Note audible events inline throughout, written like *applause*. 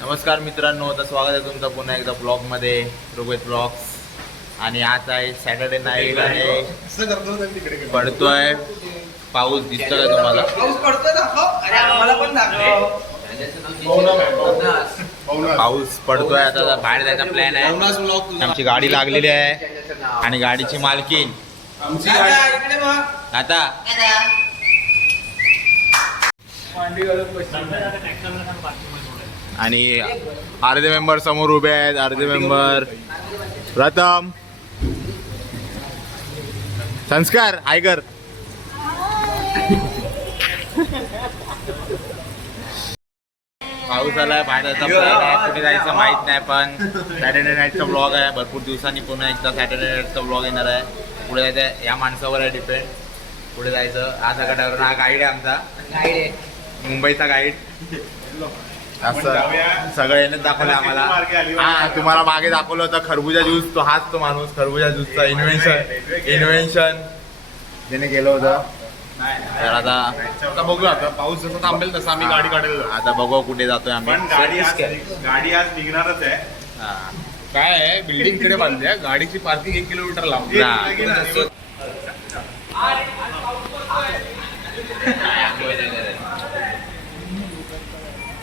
नमस्कार मित्रांनो तर स्वागत आहे तुमचं पुन्हा एकदा ब्लॉगमध्ये रोहित ब्लॉग्स. आणि आज आहे सॅटर्डे नाईट आणि पडतोय पाऊस दिसतोय का तुम्हाला. पाऊस पडतोय आता बाहेर जायचा प्लॅन आहे. आमची गाडी लागलेली आहे आणि गाडीची मालकीन दादा, इकडे बघ. आता आणि अर्धे मेंबर समोर उभे आहेत अर्धे मेंबर प्रथम. संस्कार आयकर. पाऊस आलाय आहे कुठे जायचं माहीत नाही पण सॅटर्डे नाईटचा ब्लॉग आहे. भरपूर दिवसांनी पुन्हा एकदा सॅटर्डे नाईटचा ब्लॉग येणार आहे. पुढे जायचं या माणसावर आहे डिपेंड पुढे जायचं हा सगळा हा गाईड आहे आमचा. मुंबईचा गाईड असं सगळं याने दाखवलं आम्हाला. हा तुम्हाला मागे दाखवलं होतं खरबुजा ज्यूस तो हाच तो माणूस खरबुजा ज्यूसचा इन्व्हेन्शन इन्व्हेन्शन ज्याने केलं होतं. तर आता बघूया आता पाऊस जसा थांबेल तसं आम्ही गाडी काढेल. आता बघू कुठे जातोय आम्ही. गाडी आज गाडी आज निघणारच आहे. काय आहे? बिल्डिंगकडे बांधली आहे. गाडीची पार्किंग एक किलोमीटर लावली हा.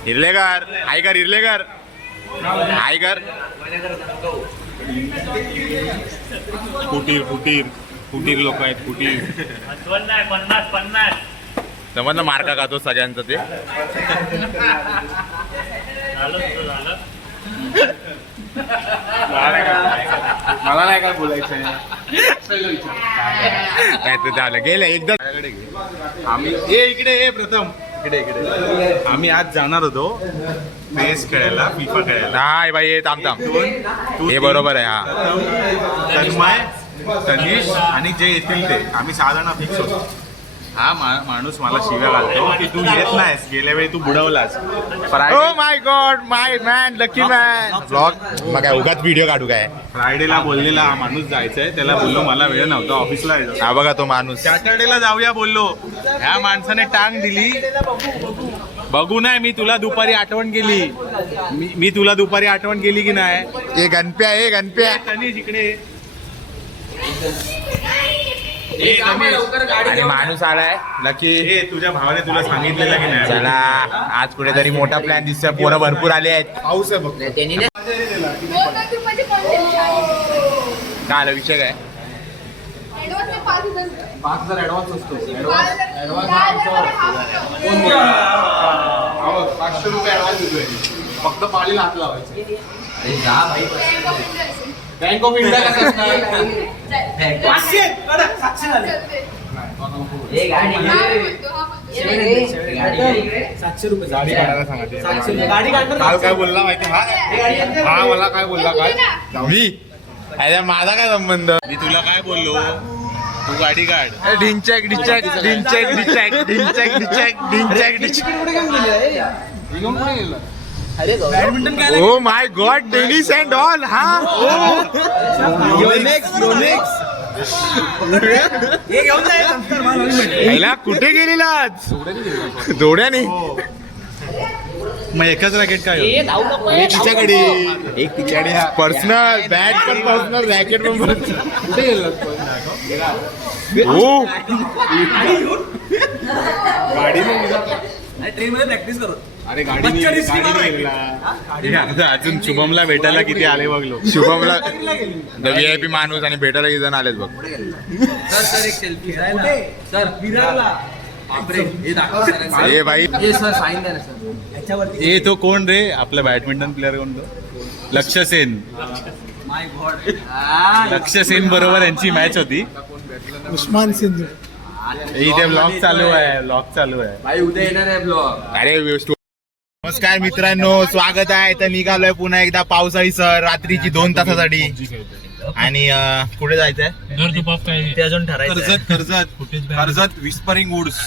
हिरलेकर आयकर हिरलेकर आयकर. फुटीर फुटीर. फुटीर लोक आहेत फुटीर. समजलं मार्का खातो सगळ्यांचं ते. मला नाही काय बोलायचं काय ते झालं. गेलं एकदा आम्ही ए इकडे ए प्रथम. इकडे इकडे. आम्ही आज जाणार होतो पेस खेळायला फिफा खेळायला. नाही बाई हे थांब थांब. तू हे बरोबर आहे हा. तन्मय तनिष आणि जे येतील ते. आम्ही सहा जण फिक्स होतो. हा मा- माणूस मला शिव्या घालतो की तू येत नाहीस गेल्या वेळी तू बुडवलास. ओ Friday my god my man lucky man blog मग काय उगाच व्हिडिओ काढू काय? फ्रायडेला बोललेला हा माणूस जायचंय त्याला बोललो मला वेळ नव्हता ऑफिसला यायचं हा बघा तो माणूस. सॅटर्डेला जाऊया बोललो. ह्या माणसाने टांग दिली. बघू नाही मी तुला दुपारी आठवण केली. मी मी तुला दुपारी आठवण केली की नाही? हे गणप्या हे गणप्या. तनिष इकडे. आणि माणूस आलाय. लकी ए तुझ्या भावाने तुला सांगितलेलं की नाही? चला आज कुठेतरी मोठा प्लॅन दिसतोय. पोरं भरपूर आले आहेत. पाऊस आहे बघ. काय आलं? विषय काय? पाच हजार. ऍडव्हान्स असतो पाचशे रुपये ऍडव्हान्स देतोय. फक्त पाळीला हात लावायचे. बँक ऑफ इंडिया कसं असणार? *laughs* पाचशे कडक, सातशे झाले. गाडी काढायला सांगा रुपये. गाडी काल काय बोलला माहिती हा हा मला काय बोलला काल? मी अरे माझा काय संबंध? मी तुला काय बोललो? तू गाडी काढ. ढिंचॅक ढिंचॅक ढिंचॅक ढिंचॅक. ढिंचॅक ढिंचॅक ढिंचॅक ढिंचॅक. Badminton oh my god tennis and all हा? हे. पहिला कुठे गेलेलाच जोड्याने. मग एकच रॅकेट काय तिच्याकडे. एक तिच्याकडे पर्सनल बॅट पण पर्सनल रॅकेट पण पर्सनल हो प्रॅक्टिस करत अरे गाडी मारा. अजून शुभमला भेटायला किती आले बघ लोक. शुभमला व्ही आय पी माणूस आणि भेटायला किती जण आलेत बघ. सर सर एक सेल्फी सर फिरायला. बापरे हे दाखव सर हे भाई. हे सर साईन द्या ना सर. ह्याच्यावरती ए तो कोण रे? आपला बॅडमिंटन प्लेअर कोण तो? लक्ष सेन माय *laughs* गॉड लक्ष सेन बरोबर यांची मॅच होती. उस्मान सिंधू. इथे ब्लॉग चालू आहे ब्लॉग चालू आहे. भाई उद्या येणार आहे ब्लॉग अरे व्यवस्थित नमस्कार मित्रांनो स्वागत आहे. तर निघालोय पुन्हा एकदा पावसाळी सर रात्रीची दोन तासासाठी. आणि अं, कुठे जायचंय? ते अजून ठरायचं कर्जत कर्जत. कर्जत विस्परिंग वुड्स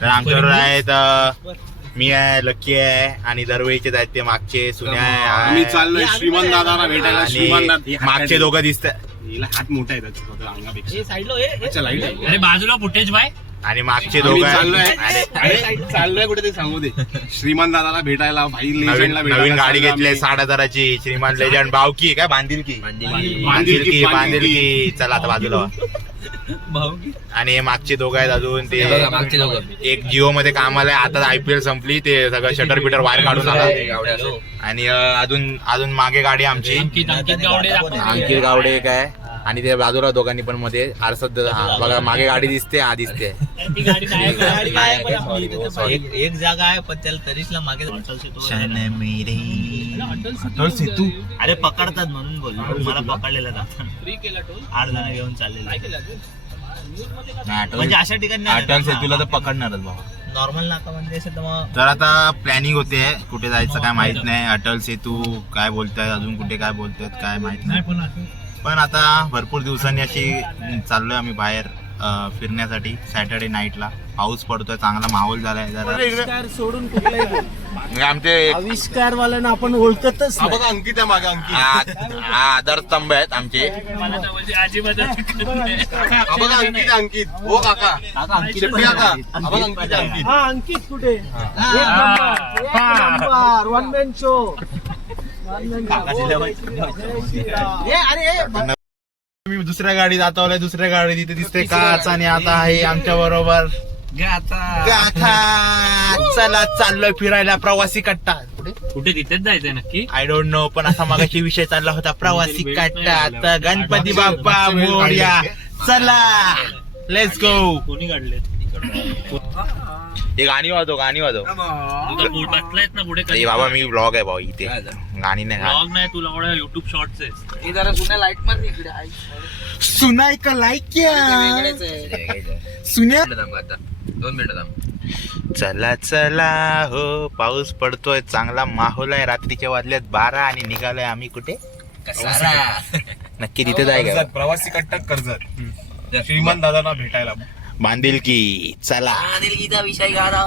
तर आमच्यावर आहेत अं, मी आहे लक्की आहे आणि दरवेळीचे आहेत ते मागचे सुन्या आहे. आम्ही चाललोय श्रीमंत दादाला भेटायला. आणि श्रीमंत दादा- मागचे दोघं दिसतात हिला हात मोठा आहे त्याचा अंगापेक्षा. साईडला अच्छा लाइट आहे. अरे बाजूला फुटेज बाय. आणि मागचे आम्ही दोघं चाललोय. अरे, अरे, चाललोय कुठे ते सांगू दे. श्रीमान दादाला भेटायला भाई नवीन लेजंडला भेटायला नवीन गाडी चाललोय घेतली आम्ही. साठ हजाराची. श्रीमान लेजंड बावकी काय? बांधील की बांधिलकी, बांधील की बांधील बांधिलकी. की चला आता बाजूला. व्हा. *laughs* आणि हे मागचे दोघं आहेत अजून ते बघा, मागचे दोघं. एक जिओ मध्ये कामाला आहे. आता आय पी एल संपली ते सगळं शटर पिटर वायर काढून आला. आणि अं, अजून अजून मागे गाडी आमची. अंकित गावडे एक आहे. आणि ते बाजूला दोघांनी पण मध्ये. आरसत हा, बघा मागे गाडी दिसते हा दिसते. *laughs* एक एक जागा आहे पण त्याला तरीचला मागे अरे पकडतात म्हणून बोललो. मला पकडलेलं जाताना आठ जण घेऊन चाललेलं. म्हणजे अशा ठिकाणी अटल सेतूला तर पकडणारच बाबा. नॉर्मल नाका म्हणजे असेल तर मग तर आता प्लॅनिंग होते. कुठे जायचं काय माहीत नाही. अटल सेतू काय बोलतायत अजून कुठे काय बोलतायत काय माहीत नाही. पण आता भरपूर दिवसांनी अशी चाललोय आम्ही बाहेर. फिरण्यासाठी सॅटर्डे नाईटला पाऊस पडतोय चांगला माहोल झालाय जरा. आविष्कार सोडून कुठलाही बोल. म्हणजे आमचे आविष्कार वाल्यांना आपण ओळखतच हा नाही. बघा अंकित आहे मागे अंकित. आ- आ- आधारस्तंभ आहेत आमचे. हा बघा अंकित आहे, अंकित. हो काका. शेट्टी काका हा बघा अंकित आहे, अंकित हा अंकित कुठे? एक नंबर एक number. One man show one man मी दुसऱ्या गाडी जातवलंय दुसऱ्या गाडी तिथे दिसते काच आणि आता आहे आमच्या बरोबर. चला चाललोय फिरायला प्रवासी कट्टा. कुठे? कुठे? तिथेच जायचंय नक्की? आय डोंट नो पण असा मागाशी विषय चालला होता *laughs* प्रवासी कट्टा. आता गणपती बाप्पा मोर्या. चला. लेट्स गो कोणी काढले *laughs* हे गाणी वाजव गाणी वाजव. ना पुढे बाबा मी ब्लॉग आहे भाऊ इथे. गाणी नाही गाणी. ब्लॉग नाही तुला एवढा युट्यूब शॉर्ट्स आहे. हे जरा जुन्या लाइट मार इकडे आई. सुनाय का लाईक वेगळेच आहे. सुन्या. दोन मिनिटं थांब. चला चला हो. पाऊस पडतोय चांगला माहोल आहे. रात्रीच्या वाजल्यात बारा आणि निघालोय आम्ही कुठे? नक्की तिथे जाय का? कर्जत प्रवासी कट्टा कर्जत. श्रीमान दादाला भेटायला. बांधील की चला. गीता विषय गाडा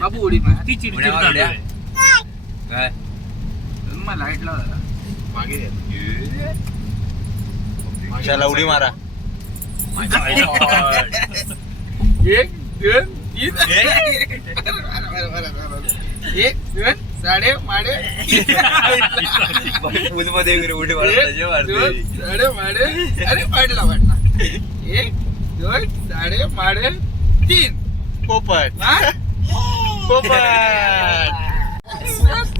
बाबू उडी मार. ती चिडचिड उड्या, चालू उड्या. आहे. काय? मग लाइट लाव जरा. मागे चला उडी मारा. *laughs* एक दोन तीन. एक *laughs* दोन साडे माडे. एक दोन साडे माडे. अरे पाडला पाडला. एक दोन साडे माडे. तीन. पोपट. हा? नाच.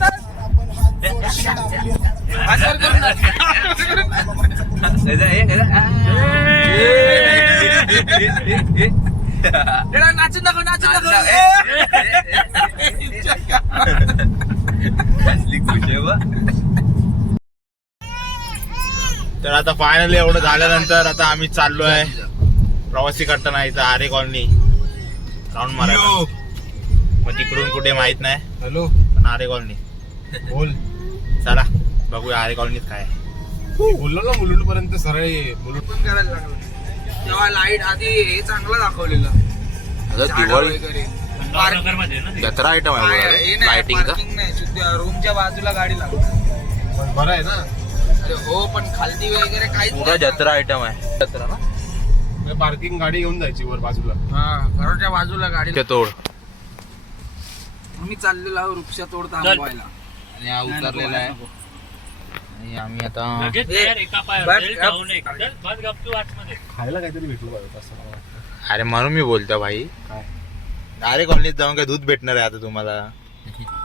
जरा नाचून दाखव नाचून तर आता फायनली एवढं झाल्यानंतर आता आम्ही चाललोय प्रवासी करताना इथं आरे कॉलनी राऊंड मारा मग तिकडून कुठे माहीत नाही. हॅलो पण आरे कॉलनी बोल. चला बघूया आरे कॉलनीत काय आहे. बोललो ना मुलुंड पर्यंत सरळ. मुलुंड पण करायला लागलं. तेव्हा लाइट आधी हे चांगलं दाखवलेलं. दिवाळी जत्रा आयटम आहे हे सुद्धा रूमच्या बाजूला गाडी लागते पण बरं आहे ना. अरे हो पण खालती वगैरे काहीच पुरा. जत्रा आयटम आहे. जत्रा ना? पार्किंग गाडी घेऊन जायची वर बाजूला. हा घराच्या बाजूला गाडी तोड. मी चाललेलो आहोत वृक्ष तोड थांबवायला. आणि हा उतरलेला आहे. आणि आम्ही आता. खायला काहीतरी भेटलं. अरे म्हणून मी बोलतो भाई. काय? अरे कॉलनीत जाऊन काय दूध भेटणार आहे आता तुम्हाला?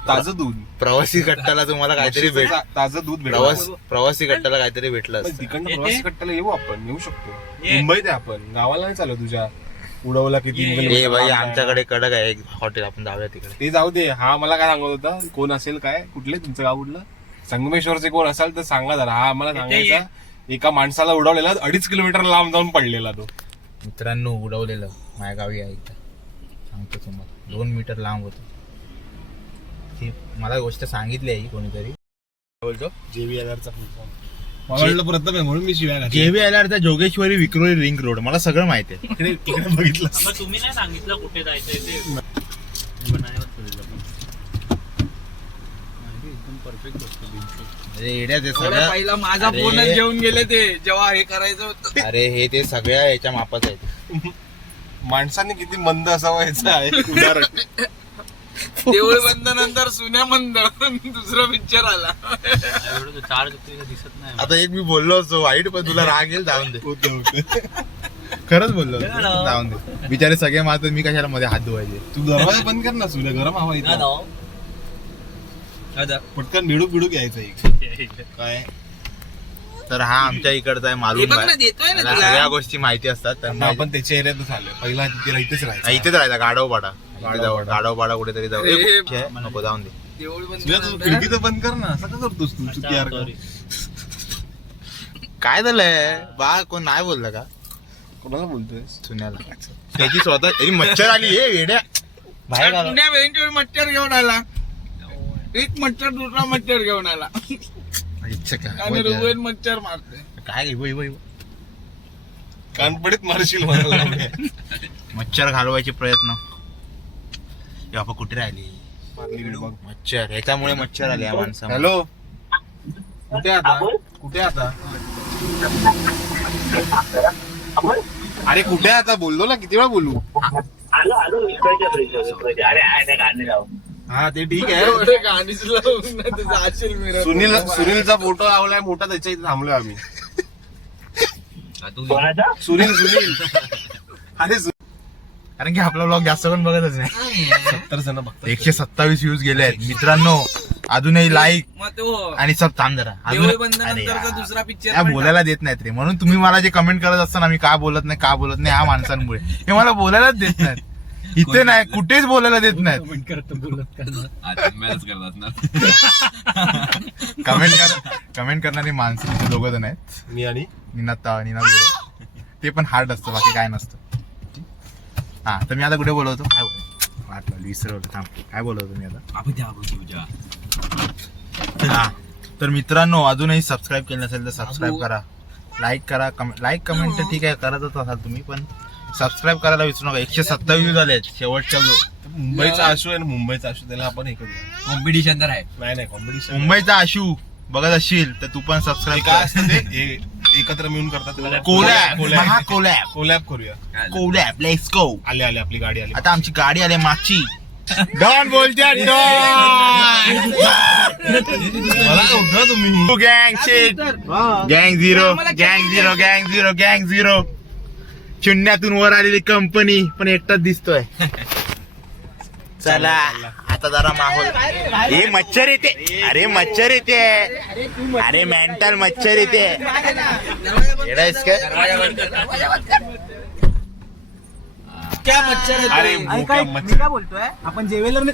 ताजं दूध. प्रवासी कट्टाला तुम्हाला काहीतरी भेट ताजं दूध प्रवास प्रवासी कट्टाला काहीतरी भेटलं पण असतं. तिकडनं? प्रवासी कट्ट्याला येऊ आपण येऊ शकतो. मुंबईत आहे आपण. गावाला नाही चालू तुझ्या. उडवला की तीन ये. किलोमीटर ए भाई लांब आहे. आमच्याकडे कडक आहे एक हॉटेल आपण जाऊया तिकडे. ते जाऊ दे. हा मला काय सांगत होता? कोण असेल काय? कुठले तुमचं गाव कुठलं? संगमेश्वरचे कोण असाल तर सांगा जरा. हा आम्हाला येते सांगायचा एका माणसाला उडवलेला अडीच किलोमीटर लांब जाऊन पडलेला तो. मित्रांनो उडवलेलं. माझ्या गावी आहे इथं. सांगतो तुम्हाला. दोन मीटर लांब होतं. ती मला गोष्ट सांगितली आहे कोणीतरी. बोलतो जेव्हीआरचा मला वाटलं प्रथम आहे म्हणून मी शिव्या घातल्या. जेबी आल्यावर जोगेश्वरी विक्रोळी रिंग रोड मला सगळं माहिती आहे. इकडे *laughs* इकडे बघितलं. मग तुम्ही नाही सांगितलं कुठे जायचंय ते? पण नाही वाटतं तुला पण. अरे येड्या ते एवढ्या सगळ्या पहिला माझा अरे. फोनच घेऊन गेले ते जेव्हा हे करायचं होतं. अरे हे ते सगळ्या याच्या मापाच आहेत. *laughs* माणसाने किती मंद असावं याचं आहे. *laughs* उदाहरण. देऊळ बंद नंतर सुन्या मंद. दुसरा पिक्चर आला. चार दिसत नाही. आता एक मी बोललो असतो वाईट पण तुला राग येईल जाऊन दे. खरंच बोललो असतो. जाऊन दे. बिचारे सगळे मारतात मी कशाला मध्ये हात धुवायचे? तू दरवाजा बंद कर ना सुद्धा गरम हवा इथं. पटकन मिडूक बिडूक यायचं एक. *laughs* काय? तर हा आमच्या इकडचा आहे हे मालूम बघ ना आहे देतोय ना त्याला तुला. सगळ्या गोष्टी माहिती असतात तर आपण त्याच्या एरियातच आलोय पहिला इथेच राहायचं. इथेच राहायचा गाडवपाडा गाढवपाडा. गाडवपाडा कुठेतरी जाऊ. ए, ए, छे, नको जाऊन दे. देऊळ बंद सुद्धा तू नंतर- खिडकी तर बंद कर ना. असं का करतोस तू? चुकी यार का? काय झालंय? बा कोण नाही बोललं का? कोणाला बोलतोय? सुन्याला. त्याची स्वतः त्याची मच्छर आली हे वेड्या बाहेर आला. पुण्या मच्छर घेऊन आला. एक मच्छर दुसरा मच्छर घेऊन आला. इच्छा काय रुबेन मच्छर मारते. काय वै, वै, वै. कानपडीत मारशील मला मच्छर घालवायचे प्रयत्न. हे बाबा कुठे राहिली? मच्छर ह्याच्यामुळे मच्छर आले या माणसाला हॅलो. कुठे आता? कुठे आता? अरे कुठे आता? बोललो ना किती वेळा बोलू? हा ते ठीक आहे. गाणीच लावून मिरर सुनील सुनीलचा फोटो लावलाय मोठा त्याच्या इथे थांबलोय आम्ही. सुनील सुनील. अरे सु- कारण की आपला ब्लॉग जास्त पण बघतच नाही. सत्तर जण बघतात. एकशे सत्तावीस व्ह्यूज गेले आहेत. मित्रांनो अजूनही लाईक मग तो. आणि सब थांब जरा. देऊळ अजून बंद अरे नंतरचा यार. दुसरा पिक्चर काय बोलायला देत नाहीत रे. म्हणून तुम्ही मला जे कमेंट करत असताना मी का बोलत नाही का बोलत नाही ह्या माणसांमुळे. हे मला बोलायलाच देत नाहीत. इथे नाही कुठेच बोलायला देत नाहीत. कमेंट कर कमेंट करणारी माणसं इथे दोघं जण आहेत. मी आणि? निनाद गुरु. ते पण हार्ड असतं बाकी काय नसतं. हा तर मी आता कुठे बोलवतो? काय बोल- वाटलं विसरवलं थांब. काय बोलवतो मी आता? हा तर मित्रांनो अजूनही सबस्क्राईब केलं नसेल तर सबस्क्राईब करा. लाईक करा लाईक कमेंट तर ठीक आहे करतच असाल तुम्ही पण सबस्क्राईब करायला विसरू नका. एकशे सत्तावीस झाले आहेत शेवटच्या लो- मुंबईचा आशू आहे ना मुंबईचा आशू. त्याला आपण हे करूया. कॉम्पिटिशन तर आहे. नाही नाही कॉम्पिटिशन मुंबईचा आशू. बघत असशील तर तू पण सबस्क्राईब काय कर. असतं ते हे एकत्र मिळून करतात. कोलॅब कोलॅब महा कोलॅब कोलॅब करूया. कोलॅब लेट्स गो आले आले आपली गाडी आली. आता आमची गाडी आली मागची. डॉन बोलते डॉन मला होता तुम्ही. गँग शिट गँग झिरो गँग झिरो गँग झिरो गँग झिरो शून्यातून वर आलेली कंपनी पण एकटाच दिसतोय. चला आता जरा माहोल. हे मच्छर येते. अरे मच्छर येते. अरे मेंटल मच्छर येते. काय क्या मच्छर अरे मुक्या मी काय बोलतोय? आपण जेवेलर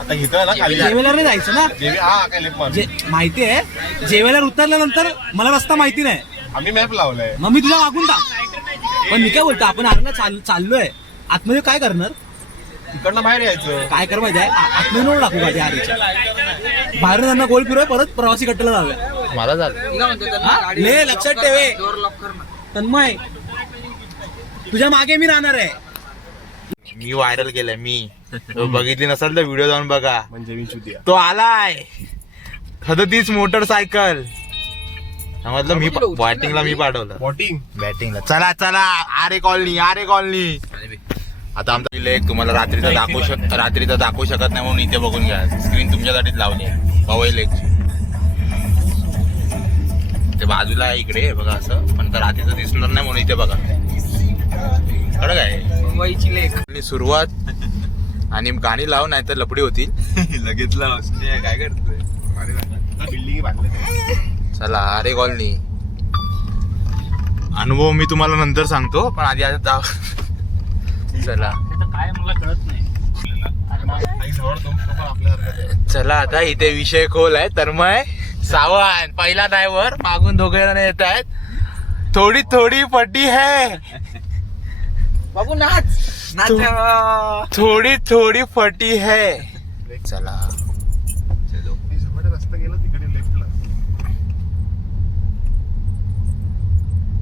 आता घेतोय ना खाली जेवेलरने जायचं ना? जेवी हा काय लेप मारू जे माहिती आहे जेवेलर उतरल्यानंतर मला रस्ता माहिती नाही. आम्ही मॅप लावलाय. मग मी तुला मागून टाक. पण मी काय बोलतो आपण चाल चाललोय. आतमध्ये काय करणार? तिकडनं बाहेर यायचं. काय कर माहिती आहे? आ- आतमध्ये नोड टाकू गाडी आधीच्या? बाहेरून त्यांना गोल फिरवाय परत प्रवासी कट्ट्याला जाऊया. मला झालं ले, लक्षात ठेव. तन्मय तुझ्या मागे मी राहणार आहे. मी व्हायरल केलंय मी. तो बघितली नसाल तर व्हिडिओ जाऊन बघा. म्हणजे मी चुतिया. तो आलाय. सदतीस मोटरसायकल समजलं मी बॅटिंगला मी पाठवलं. बॉटिंग बॅटिंगला चला चला आरे कॉलनी आरे कॉलनी. आता आमचा लेख तुम्हाला रात्रीचा दाखवू शक रात्रीचा दाखवू शकत नाही म्हणून इथे बघून घ्या. स्क्रीन तुमच्यासाठीच लावली आहे. पवई लेक ते बाजूला आहे इकडे हे बघा असं. पण तर रात्रीचं दिसणार नाही म्हणून इथे बघा. कळलं काय मुंबईची लेख आणि सुरुवात. आणि गाणी लाव नाही तर लपडी होतील. *laughs* लगेच काय करतोय? बिल्डिंग बांधले चला अरे कॉलनी. अनुभव मी तुम्हाला नंतर सांगतो पण आधी आता जा चला. काय मला कळत नाही चला आता इथे विषय खोल आहे तरमय सावंत पहिला ड्रायव्हर मागून दोघे जण येत आहेत. थोडी थोडी पट्टी है. बाबू नाच. नाच. थोडी थोडी फटी है. चला.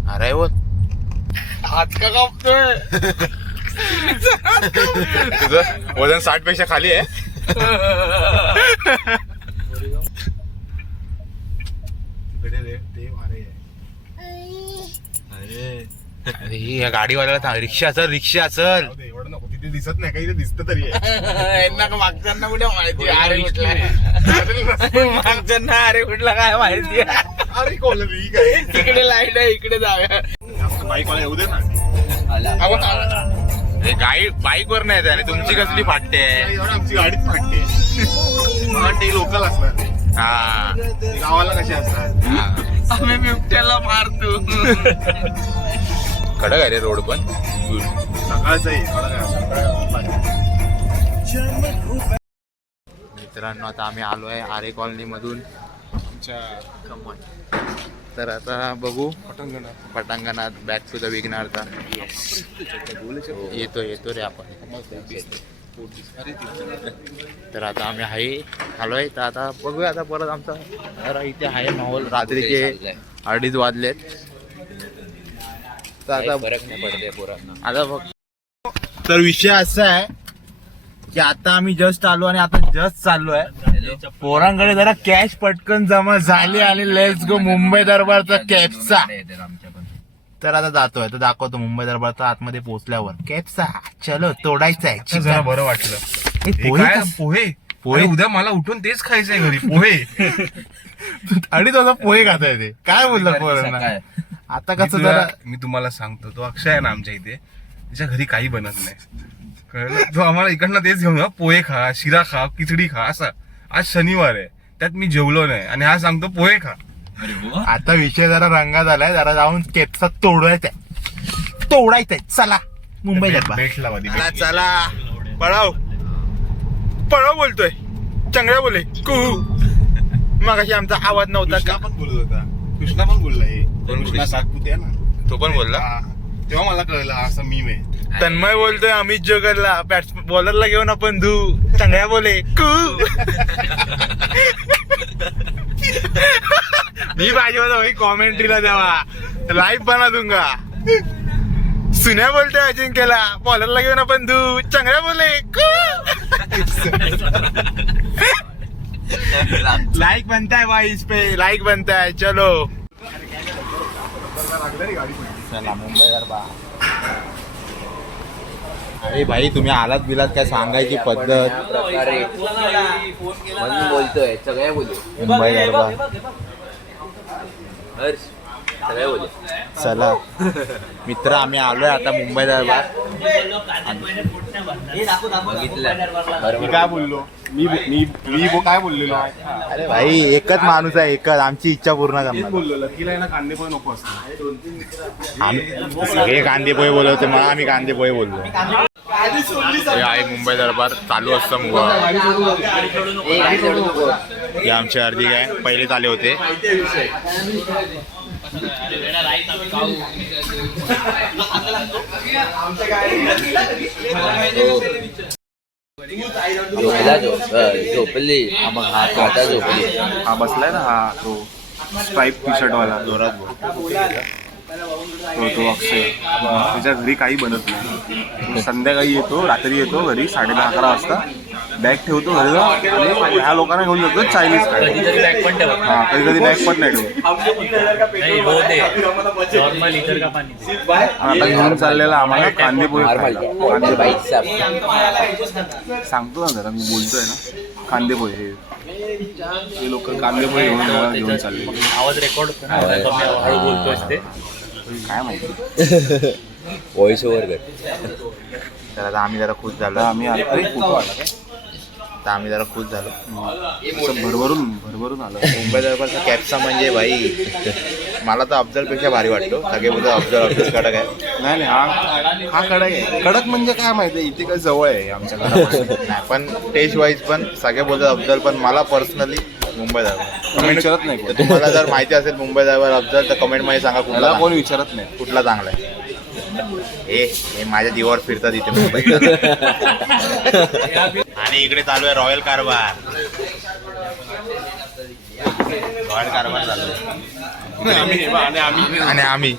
हरायवर हात का कापतोय? तुझं वजन साठपेक्षा खाली आहे. तिकडे रे ते अरे. अरे गाडीवाल्याला सांग रिक्षा चल रिक्षा चल. एवढं नको. तिथे दिसत नाही काही ते दिसत तरी यांना का मागच्यांना कुठे माहिती अरे कुठला? मागच्यांना अरे कुठला काय माहिती अरे कॉलनी काय? तिकडे लाइट आहे इकडे जाऊया. बाईक वाला येऊ दे ना. आला. गाडी बाईक वर नाही आणि तुमची कसली फाटते? एवढं आमची गाडीच फाटते. मला वाटते लोकल असणार हा. ती गावाला कशी असतात आम्ही बिबट्याला मारतो. कडक आहे रे रोड पण. सकाळचं आहे थोडं काय मित्रांनो आता आम्ही आलोय आरे कॉलनी मधून तर आता बघू. पटांगणात. बॅक टू द विघ्नार्था येतो येतो रे आपण. तर आता आम्ही आहे आलोय तर आता बघूया आता परत आमचा जरा इथे आहे माहोल. रात्रीचे अडीच वाजलेत. तर आता आता बघ. तर विषय असा आहे की आता आम्ही जस्ट आलो आणि आता जस्ट चाललो आहे पोरांकडे जरा कॅश पटकन जमा झाली आणि लेट्स गो मुंबई दरबारचा कॅपचा तर आता जातोय तर दाखवतो मुंबई दरबारचा आतमध्ये पोहोचल्यावर कॅपचा चलो तोडायचा आहे जरा बरं वाटलं. पोहे? पोहे? पोहे? उद्या मला उठून तेच खायचंय घरी पोहे. *laughs* अडीच वाजता पोहे खाताय ते. काय बोललं पोरांना? आता कसं जरा मी तुम्हाला सांगतो तो अक्षय आहे ना आमच्या इथे. त्याच्या घरी काही बनत नाही. कळलं? तो आम्हाला इकडनं तेच घेऊन पोहे खा शिरा खा खिचडी खा असं. आज शनिवार आहे. त्यात मी जेवलो नाही. आणि हा सांगतो पोहे खा. आता विषय जरा रंगात आलाय जरा जाऊन केपचा तोडायचा तोडायचंय. चला मुंबई भेटला वादी चला चला. पळाव. पळाव बोलतोय. चांगल्या बोले कुहू मगाशी आमचा आवाज नव्हता का? पण बोलत होता. कृष्णा पण बोलला हे कृष्णा कृष्णा? सातपुते आहे ना. तो पण बोलला? हा. तेव्हा मला कळलं असं मी मे तन्मय बोलतोय अमित जोगरला. बॅट्स बॉलरला घेऊन आपण धू चांगल्या बोले कू. मी पाहिजे होता भाई कॉमेंट्रीला द्यावा लाईव्ह बना दूंगा सुन्या बोलतोय अजिंक्यला. बॉलरला घेऊन आपण धू चांगल्या बोले लाइक लाईक बनताय भाई इस पे. लाइक बनता है चलो. चला मुंबई दरबार अरे भाई तुम्ही आलात बिलात काय सांगायची पद्धत? म्हणून बोलतोय सगळ्या बोलू मुंबई दरबार हर्ष. चला. मित्र आम्ही आलोय आता मुंबई दरबार. काय बोललो? मी मी मी बो- काय बोललेलो? अरे भाई एकच माणूस आहे एकच. आमची इच्छा पूर्ण करणार. बोललो लकीला आहे ना कांदे पण नको असतं आम्ही सगळे कांदे पोहे बोलवते मग आम्ही कांदे पोहे बोललो हे आहे मुंबई दरबार चालू असतं मुंबई. हे आमचे अर्धी काय पहिलेच आले होते. झोपला झोप आता झोपली हा बसलाय ना हा. तो स्ट्राईप टी शर्ट वाला जोरात तो तो अक्षय त्याच्या घरी काही बनत नाही संध्याकाळी येतो रात्री येतो घरी साडे दहा अकरा वाजता बॅग ठेवतो घरी आणि ह्या लोकांना घेऊन जातो चायनीज कधीतरी बॅग पण ठेवत हा कधी कधी बॅग पण नाही ठेवत. पाणी आता घेऊन चाललेला आम्हाला कांदे पोहे खायला. कांदे पोहे. सांगतो ना जरा मी बोलतोय ना. कांदे पोहे हे. हे लोक कांदे पोहे घेऊन घेऊन चालले. आवाज रेकॉर्ड बोलतोय ते काय माहिती? *laughs* व्हॉइस ओव्हर कर. तर आता आम्ही जरा खुश झालो. आम्ही तर आम्ही जरा खुश झालो. असं भरभरून भरभरून आलं. मुंबई दरबारचा कॅपचा म्हणजे भाई मला तर अफजलपेक्षा भारी वाटतो. सगळे बोलतो अफजल अफजल कडक आहे. नाही नाही हा हा कडक आहे. कडक म्हणजे काय माहिती इथे काय जवळ आहे आमच्या नाही पण टेस्ट वाईज पण सगळे बोलतात अफजल पण मला पर्सनली मुंबई दरबार कोणी विचारत नाही. तुम्हाला जर माहिती असेल मुंबई दरबार अफजल तर कमेंटमध्ये सांगा कुठला कोण विचारत नाही. कुठला चांगला आहे. हे हे माझ्या जीवावर फिरतात इथे *laughs* आणि इकडे चालू आहे रॉयल कारभार. रॉयल कारभार चालू आहे. आम्ही आणि आम्ही. आणि आम्ही.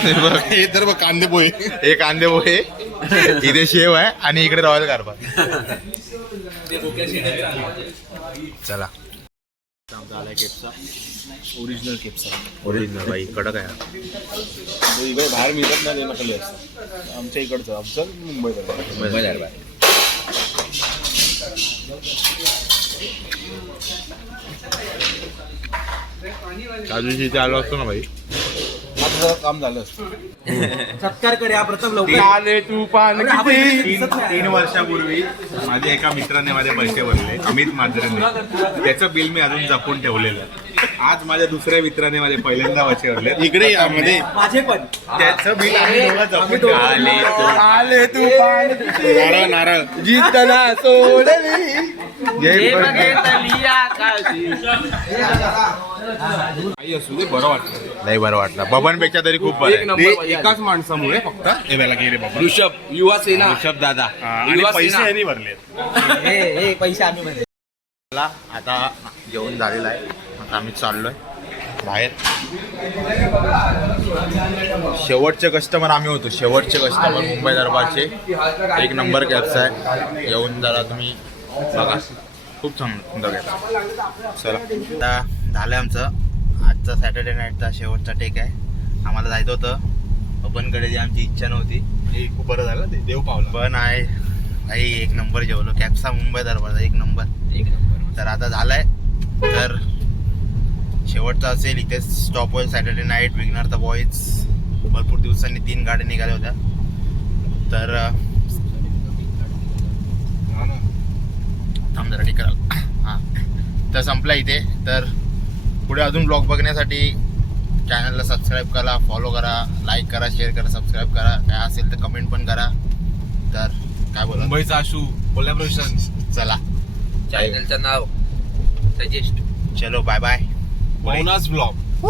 हे बघ, हे तर बघ कांदे पोहे. हे कांदे पोहे. इथे शेव आहे आणि इकडे रॉयल कारभार. चला. आमचा आलाय ओरिजिनल केपचा ओरिजिनल बाई कडक आहे इकडे बाहेर मिळत नाही नकली असतं आमच्या इकडचं आमचं मुंबईत मुंबई जायला त्या दिवशी इथे आलो असतो ना भाई? आता काम झालं असतं. सत्कार कर या प्रथम लवकर. आले तू पान अरे, आपण इकडे तीन वर्षापूर्वी माझ्या एका मित्राने माझे पैसे भरले अमित मांजरेने. त्याचं बिल मी अजून जपून ठेवलेलं आहे. आज माझ्या दुसऱ्या मित्राने माझे पहिल्यांदा पैसे भरले. इकडे यामध्ये माझे पण. त्याचं बिल आम्ही दोघं जपून ठेवलं. आले तू नारळ नारळ. जितना सोडली. दे बरं वाटलं. लई बरं वाटलं. बबनपेक्षा तरी खूप बरं आहे. ते एकाच माणसामुळे फक्त हे बेला गेले बाबा ऋषभ युवा सेना. ऋषभ दादा. आणि पैसे यांनी भरले हे हे पैसे आम्ही मला आता जेवण झालेलं आहे. आता आम्ही चाललोय बाहेर. शेवटचे कस्टमर आम्ही होतो. शेवटचे कस्टमर मुंबई दरबारचे. एक नंबर कॅब्स आहे. येऊन जरा तुम्ही बघा. खूप कॅब चला. आता झालं आमचं. आजचा सॅटर्डे नाईटचा शेवटचा टेक आहे. आम्हाला जायचं होतं. ओपनकडे जी आमची इच्छा नव्हती. हे खूप बरं झालं ते. देव पावलं. पण आहे. भाई एक नंबर जेवलो. कॅप्सा मुंबई दरबारचा एक नंबर एक नंबर तर आता झालाय. तर शेवटचा असेल. इथे स्टॉप होईल सॅटर्डे नाईट विग्नर द बॉईज भरपूर दिवसांनी तीन गाड्या निघाल्या होत्या. तर अं, हा ना. थांब जरा ठीक कराल. हां. तर संपला इथे. तर पुढे अजून ब्लॉग बघण्यासाठी चॅनलला सबस्क्राईब करा फॉलो करा लाईक करा शेअर करा सबस्क्राईब करा. काय असेल तर कमेंट पण करा. तर काय बोला मुंबईचा आशू कोलॅबरेशन चला. चॅनलचं नाव सजेस्ट. चलो बाय बाय बोनस ब्लॉग